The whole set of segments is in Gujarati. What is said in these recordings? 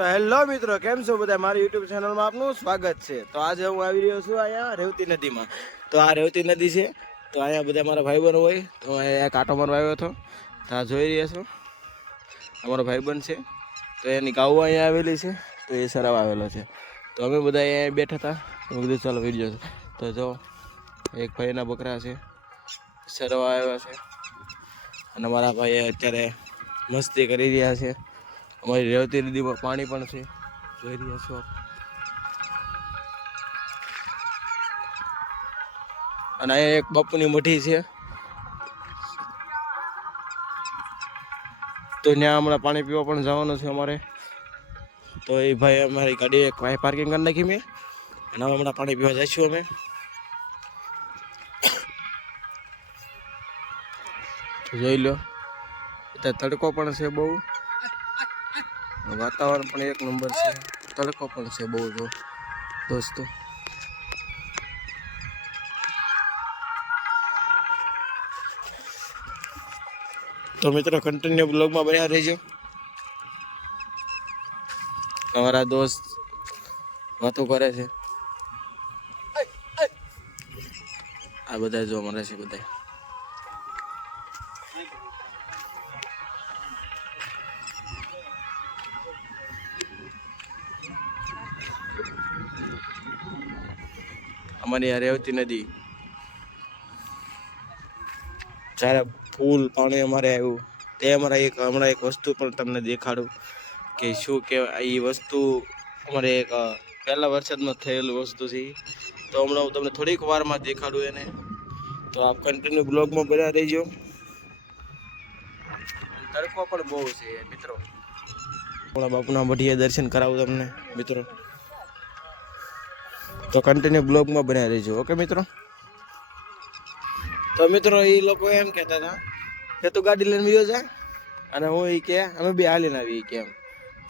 હેલો મિત્રો, કેમ છો બધા? મારી યુટ્યુબ ચેનલમાં આપનું સ્વાગત છે. તો આજે હું આવી રહ્યો છું અહીંયા રેવતી નદીમાં. તો આ રેવતી નદી છે. તો અહીંયા બધા મારા ભાઈબંધ હોય. તો અહીંયા કાંટો મારવા આવ્યો હતો. તો આ જોઈ રહ્યા છો. અમારો ભાઈબંધ છે. તો એની ગાઉ અહીંયા આવેલી છે. તો એ સરાવ આવેલો છે. તો અમે બધા અહીંયા બેઠા હતા. તો કીધું, ચાલો, વીડિયો તો જો, એક ભાઈના બકરા છે. સરવા આવ્યા છે. અને મારા ભાઈ અત્યારે મસ્તી કરી રહ્યા છે. અમારી રેવતી નદીમાં પાણી પણ છે. જોઈ રહ્યા છો અને અહીંયા એક બાપુની મઠી છે. તો ત્યાં હમણાં પાણી પીવા પણ જવાનું છે અમારે. તો એ ભાઈ અમારી ગાડી એક ભાઈ પાર્કિંગ કરી નાખી મેં. અને હમણાં પાણી પીવા જઈશું અમે. જોઈ લો. અત્યારે તડકો પણ છે બહુ. વાતાવરણ પણ એક નંબર છે. તડકો પણ છે બહુ જો. દોસ્તો. તો મિત્રો કન્ટિન્યુ બ્લોગમાં બન્યા રહેજો. અમારા દોસ્ત વાતો કરે છે. આ બધા જો મળે છે બધા. અમારી આ રહેતી નદી જ્યારે ફૂલ પાણી અમારે આવ્યું, તે અમારા એક, હમણાં એક વસ્તુ પણ તમને દેખાડું કે શું કહેવાય એ વસ્તુ અમારે એક પહેલાં વરસાદમાં થયેલું વસ્તુ છે. તો હમણાં હું તમને થોડીક વારમાં દેખાડું એને. તો આપ કન્ટિન્યુ બ્લોગમાં બધા રહીજો. તડકો પણ બહુ છે, મિત્રો. બાપુના મઢીએ દર્શન કરાવું તમને, મિત્રો. તો કન્ટિન્યુ બ્લોગમાં બન્યા રહેજો. ઓકે મિત્રો? તો મિત્રો, એ લોકો એમ કહેતા હતા કે તું ગાડી લઈને વિયો જા. અને હું એ કે, અમે બે હાલીને આવી કેમ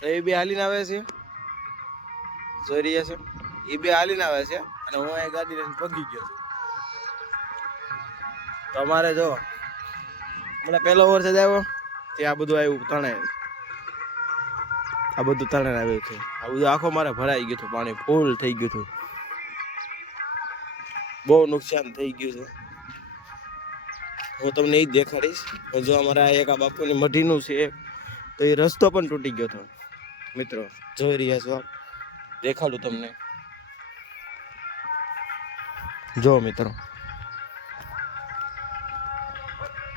તો એ બે હાલીને આવે છે. જોઈ રહ્યા છે? એ બે હાલીને આવે છે અને હું એ ગાડી લઈને પગી ગયો છું. તો અમારે જો, હમણાં પહેલો વરસાદ આવ્યો, તે આ બધું આવ્યું તણે આ બધું તણે આવ્યું છે. આ બધું આખો મારે ભરાઈ ગયું હતું, પાણી ફૂલ થઈ ગયું હતું. બહુ નુકસાન થઈ ગયું છે. હું તમને એ જ દેખાડીશ. જો અમારા એક આ બાપુની મઢીનું છે, તો એ રસ્તો પણ તૂટી ગયો હતો. મિત્રો, જોઈ રહ્યા છો. દેખાડું તમને. જો મિત્રો.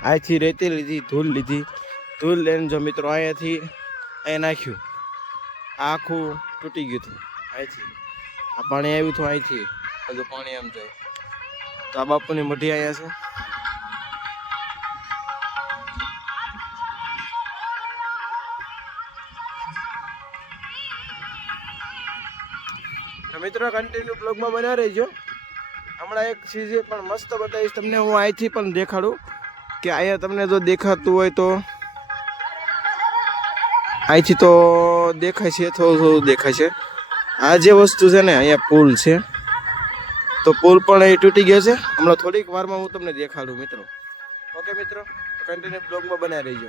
અહીંથી રેતી લીધી ધૂળ લીધી. ધૂળ લઈને જો મિત્રો અહીંયાથી અહીંયા નાખ્યું. આખું તૂટી ગયું હતું. અહીંથી આ પાણી આવ્યું હતું અહીંથી. બધું પાણી આમ જાય. તો આ બાપુની મઢી અહીંયા છે. તો મિત્રો કન્ટિન્યુ બ્લોગમાં બન્યા રહેજો. હમણાં એક ચીજ પણ મસ્ત બતાવીશ તમને. હું અહીંથી પણ દેખાડું કે અહીંયા તમને જો દેખાતું હોય તો અહીંથી તો દેખાય છે, થોડું થોડું દેખાય છે. આ જે વસ્તુ છે ને, અહીંયા પુલ છે. તો પુલ પણ એ તૂટી ગયો છે. હમણાં થોડીક વારમાં હું તમને દેખાડું, મિત્રો. ઓકે, મિત્રો? કન્ટિન્યુ બ્લોગમાં બનાવી રહીજો.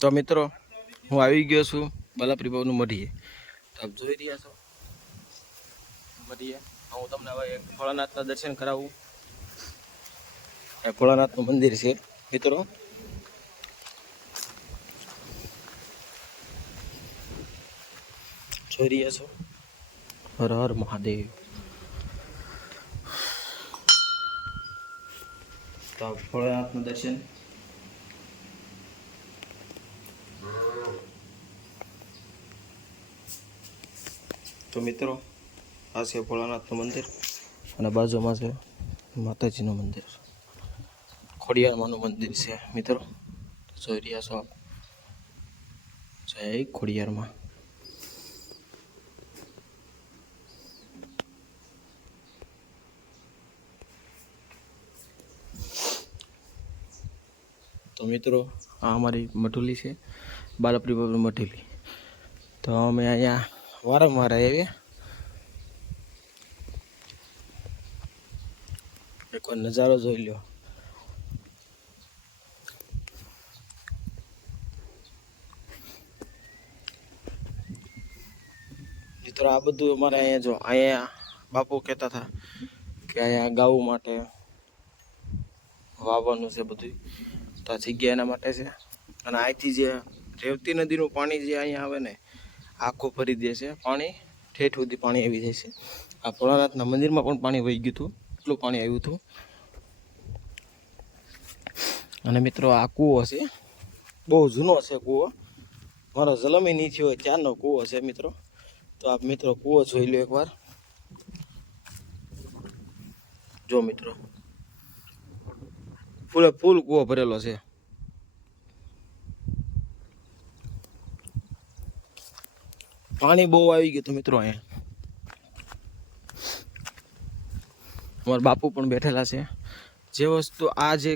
તો મિત્રો, હું આવી ગયો છું બાલાપરી બાબુનું મઢીએ. આપ જોઈ રહ્યા છો. મઢીએ. હું તમને હવે ભોળાનાથના દર્શન કરાવું. એ ભોળાનાથનું મંદિર છે, મિત્રો. જોઈ રહ્યા છો. હર હર મહાદેવ. તો ભોળાનાથનું દર્શન. તો મિત્રો, આ છે ભોળાનાથનું મંદિર અને બાજુમાં છે માતાજીનું મંદિર. ખોડિયારમાંનું મંદિર છે. મિત્રો જોઈ રહ્યા છો જય ખોડિયારમાં. મિત્રો, આ અમારી મઠુલી છે, બાલપરી બાપરી મઠુલી તો અમે અહીંયા વારંવાર આવ્યા એકવાર નજારો જોઈ લ્યો. મિત્રો, આ બધું અમારે અહીંયા જો, અહીંયા બાપુ કહેતા હતા કે અહીંયા ગાવું માટે વાવવાનું છે બધું તો આ જગ્યા એના માટે છે. અને અહીંથી જે રેવતી નદીનું પાણી જે અહીંયા આવે ને, આખું ભરી દે છે. પાણી ઠેઠ સુધી પાણી આવી જાય છે. આ ભોળાનાથના મંદિરમાં પણ પાણી વહી ગયું હતું. એટલું પાણી આવ્યું હતું. અને મિત્રો, આ કૂવો છે. બહુ જૂનો છે કૂવો. મારો જલમી નહીં થયો ત્યારનો કૂવો છે મિત્રો. તો આપ મિત્રો કૂવો જોઈ લો એકવાર. જો મિત્રો. ફૂલે ફૂલ કૂવો ભરેલો છે. પાણી બહુ આવી ગયું હતું મિત્રો અહીંયા. અમારા બાપુ પણ બેઠેલા છે. જે વસ્તુ આ જે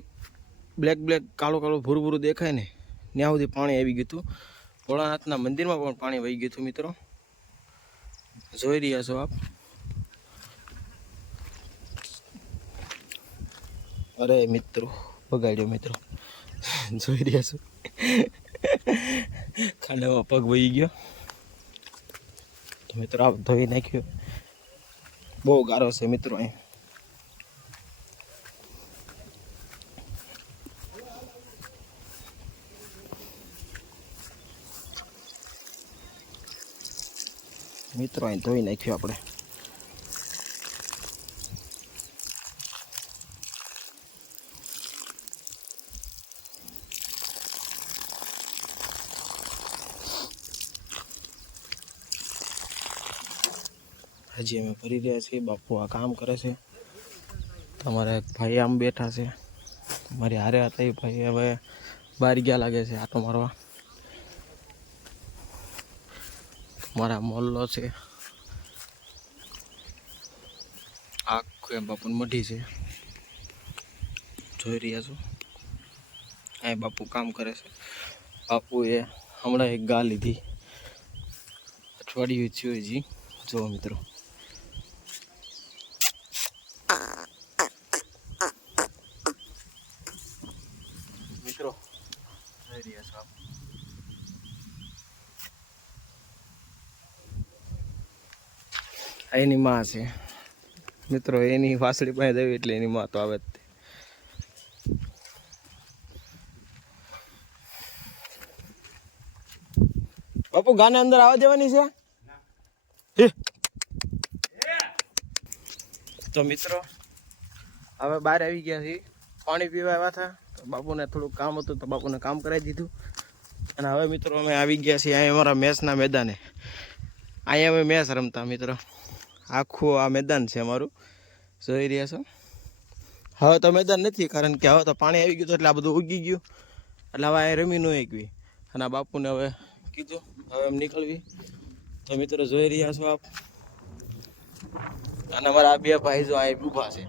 બ્લેક બ્લેક કાળો કાળો ભૂરું ભૂરું દેખાય ને, ત્યાં સુધી પાણી આવી ગયું હતું. ભોળાનાથના મંદિરમાં પણ પાણી વહી ગયું હતું મિત્રો. જોઈ રહ્યા છો આપ. અરે મિત્રો, બગાડ્યો મિત્રો. જોઈ રહ્યા છો? ખાંડામાં પગ વહી ગયો. મિત્રો આ ધોઈ નાખ્યો. બહુ ગારો છે મિત્રો અહીં. મિત્રો, અહીં ધોઈ નાખ્યો આપણે. હજી અમે ભરી રહ્યા છીએ, બાપુ આ કામ કરે છે. તમારા એક ભાઈ આમ બેઠા છે. મારી હારે હતા એ ભાઈ હવે બહાર ગયા લાગે છે આટો મારવા. મારા મોલ્લો છે. આખું એમ બાપુને મઢી છે. જોઈ રહ્યા છો? એ બાપુ કામ કરે છે. બાપુએ હમણાં એક ગા લીધી. અઠવાડિયું થયું હજી. જુઓ મિત્રો જોઈ રહ્યા છો આપ આ એની માં છે. મિત્રો એની વાસળી પાસે દેવી એટલે એની માં તો આવે જ બાપુ ગાને અંદર આવવા દેવાની છે? તો મિત્રો હવે બહાર આવી ગયા છીએ. પાણી પીવા આવ્યા હતા. તો બાપુને થોડુંક કામ હતું તો બાપુને કામ કરાવી દીધું. અને હવે મિત્રો અમે આવી ગયા છીએ અહીંયા અમારા મેચના મેદાને. અહીંયા અમે મેચ રમતા મિત્રો. આખું આ મેદાન છે અમારું. જોઈ રહ્યા છો? હવે તો મેદાન નથી, કારણ કે હવે તો પાણી આવી ગયું એટલે આ બધું ઉગી ગયું. એટલે હવે આ રમી ન એકવી અને આ બાપુને હવે કીધું, હવે એમ નીકળવી. તો મિત્રો જોઈ રહ્યા છો આપ? અને અમારા આ બે ભાઈ જો અહીં ઊભા છે.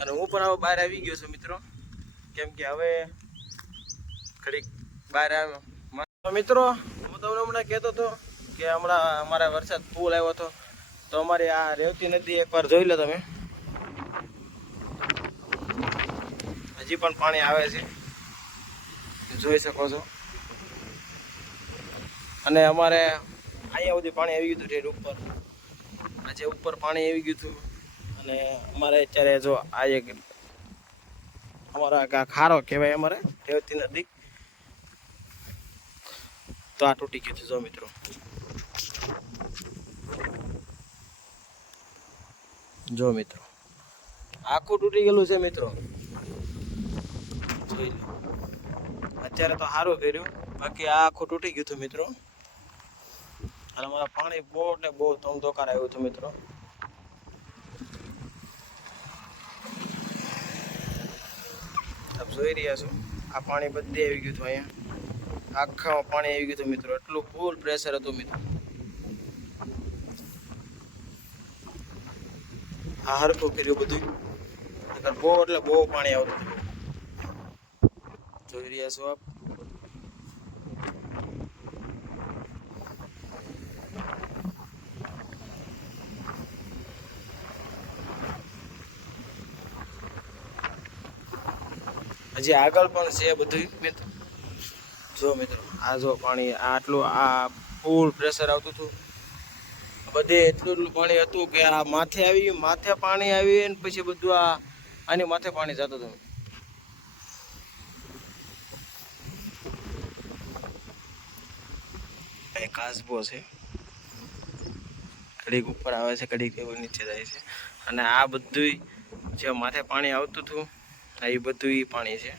અને હું પણ હવે બહાર આવી ગયો છું મિત્રો. કેમ કે હવે ઘડીક બહાર આવ્યો. મિત્રો તમને હમણાં કહેતો હતો કે હમણાં અમારા વરસાદ ફૂલ આવ્યો હતો. તો અમારી આ રેવતી નદી એકવાર જોઈ લો તમે. હજી પણ પાણી આવે છે. જોઈ શકો છો. અને અમારે અહીંયા સુધી પાણી આવી ગયું હતું રેડ ઉપર. આજે ઉપર પાણી આવી ગયું હતું. અને અમારે અત્યારે જો આ એક અમારા ખારો કહેવાય અમારે રેવતી નદી. તો આ તૂટી ગયું છે જો મિત્રો. જો મિત્રો. આખું તૂટી ગયેલું છે મિત્રો. જોઈ અત્યારે તો સારું કર્યું. બાકી આ આખું તૂટી ગયું હતું મિત્રો. અને મારા પાણી બહુ ને બહુ ધમધોકાર આવ્યું હતું મિત્રો. આપ જોઈ રહ્યા છો. આ પાણી બધે આવી ગયું હતું અહીંયા. આખામાં પાણી આવી ગયું હતું મિત્રો. એટલું ફૂલ પ્રેશર હતું મિત્રો. આ હરખું કર્યું બધું બહુ એટલે બહુ પાણી આવતું જોઈ રહ્યા છો આપ? હજી આગળ પણ છે બધું મિત્રો. જો મિત્રો, આ જો પાણી આટલું, આ ફૂલ પ્રેશર આવતું હતું. બધે એટલું એટલું પાણી હતું કે આ માથે આવી, માથે પાણી આવી ને પછી બધું આ આની માથે પાણી જતું હતું. કાસબો છે. કડીક ઉપર આવે છે કડીક નીચે જાય છે. અને આ બધું જે માથે પાણી આવતું હતું એ બધું પાણી છે.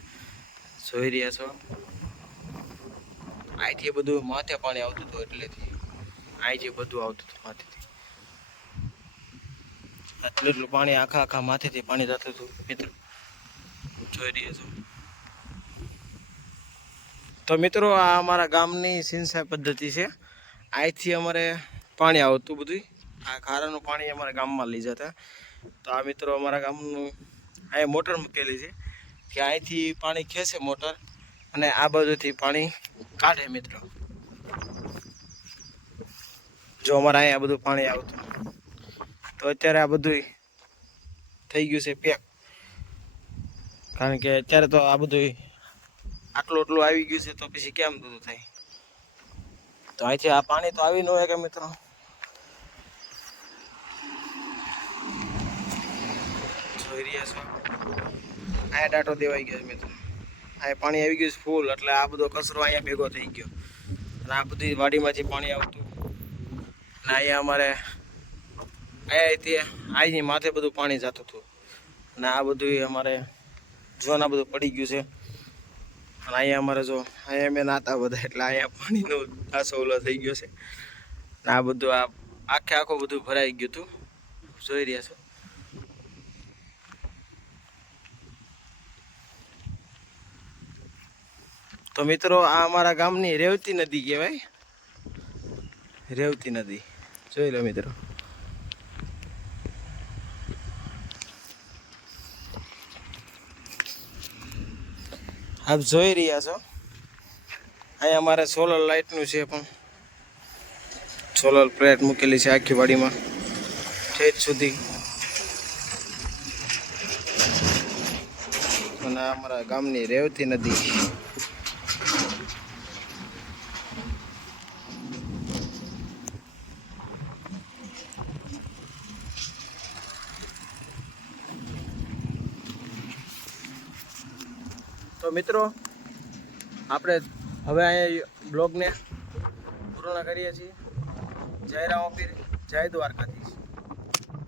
જોઈ રહ્યા છો. અહીંથી બધું માથે પાણી આવતું હતું એટલેથી. અહીંથી બધું આવતું હતું માથેથી. આટલું એટલું પાણી આખા આખા માથેથી પાણી જતું હતું, મિત્રો. જોઈ રહ્યા છો. તો મિત્રો, આ અમારા ગામની સિંચાઈ પદ્ધતિ છે. અહીંથી અમારે પાણી આવતું બધું આ ખારાનું પાણી અમારા ગામમાં લઈ જતા. તો આ મિત્રો અમારા ગામનું અહીંયા મોટર મૂકેલી છે. કે અહીંથી પાણી ખેંચે મોટર. અને આ બાજુથી પાણી કાઢે મિત્રો. જો અમારે અહીંયા બધું પાણી આવતું. તો અત્યારે આ બધું થઈ ગયું છે પેક. કારણ કે અત્યારે તો આ બધું આટલું આટલું આવી ગયું છે તો પછી કેમ બધું થાય? તો અહીંથી આ પાણી તો આવી ન હોય કે મિત્રો. જોઈ રહ્યા છો. આ ડાટો દેવાઈ ગયો મિત્રો. અહીંયા પાણી આવી ગયું ફૂલ એટલે આ બધો કચરો અહીંયા ભેગો થઈ ગયો. અને આ બધી વાડીમાંથી પાણી આવતું. અને અહીંયા અમારે અહીંયાથી અહીંની માથે બધું પાણી જતું હતું. અને આ બધું અમારે જોના બધું પડી ગયું છે. અને અહીંયા અમારે જો, અહીંયા મેં નાતા બધા, એટલે અહીંયા પાણીનો આસોલો થઈ ગયો છે. આ બધું આ આખે આખું બધું ભરાઈ ગયું હતું. જોઈ રહ્યા છો. તો મિત્રો, આ અમારા ગામની રેવતી નદી કહેવાય. રેવતી નદી. જોઈ લો મિત્રો. આપ જોઈ રહ્યા છો. અહીંયા અમારે સોલર લાઇટનું છે પણ. સોલર પ્લેટ મૂકેલી છે આખી વાડીમાં. ઠેઠ સુધી. અને અમારા ગામની રેવતી નદી. મિત્રો આપણે હવે અહીંયા બ્લોગને પૂર્ણ કરીએ છીએ. જય રામ પીર જય દ્વારકાથી